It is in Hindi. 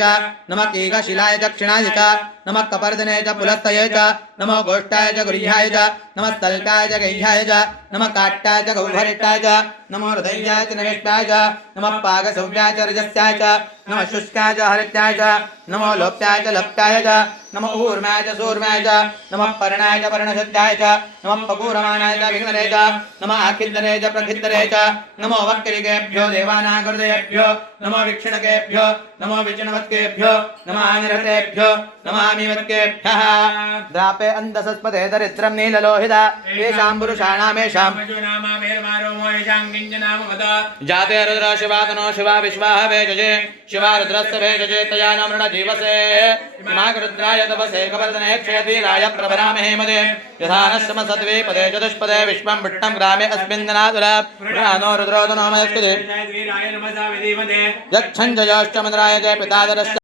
नमः कीकशिलाय दक्षिणाय च नमः कपर्दने च पुलस्तये च नमो गोष्ठाय च गुह्याय च नमः तल्काय च गह्याय च नमः काट्टाय च गौभरिष्ठाय च नमो हृदयाय च नवेष्टाय च नमः पाकसौव्याय च रजस्याय च नमः शुष्काय च हरित्याय च नमो लोप्याय च लप्ताय च नमो ऊर्माय च सूर्माय च नमः पर्णाय च पर्णशुद्धाय च नमः पकूरमाणाय च विघ्नरे च नमः आखिन्दरे च प्रखिन्दरे च नमो वक्करिकेभ्यो देवानागृदयेभ्यो नमो वीक्षणकेभ्यो नमो विचिणवत्केभ्यो नमः आनिरतेभ्यो नमामिवत्केभ्यः द्रापे अन्धसस्पते दरिद्रं नीललोहिता येषां पुरुषाणामेषां जाते रुद्र शिवातनो शिवा विश्वाः वेजजे शिवा रुद्रस्य वेजजे तया नमृण जीवसे हिमाग्रुद्राय तपसे कपर्दने क्षेत्रीराय प्रभरामहे मदे यथा नश्यम सद्वे पदे चतुष्पदे विश्वं विट्टं ग्रामे अस्मिन्नादुरा नो रुद्रोदनो मयस्पदे यच्छञ्जयोश्च मन्द्राय जय पितादरश्च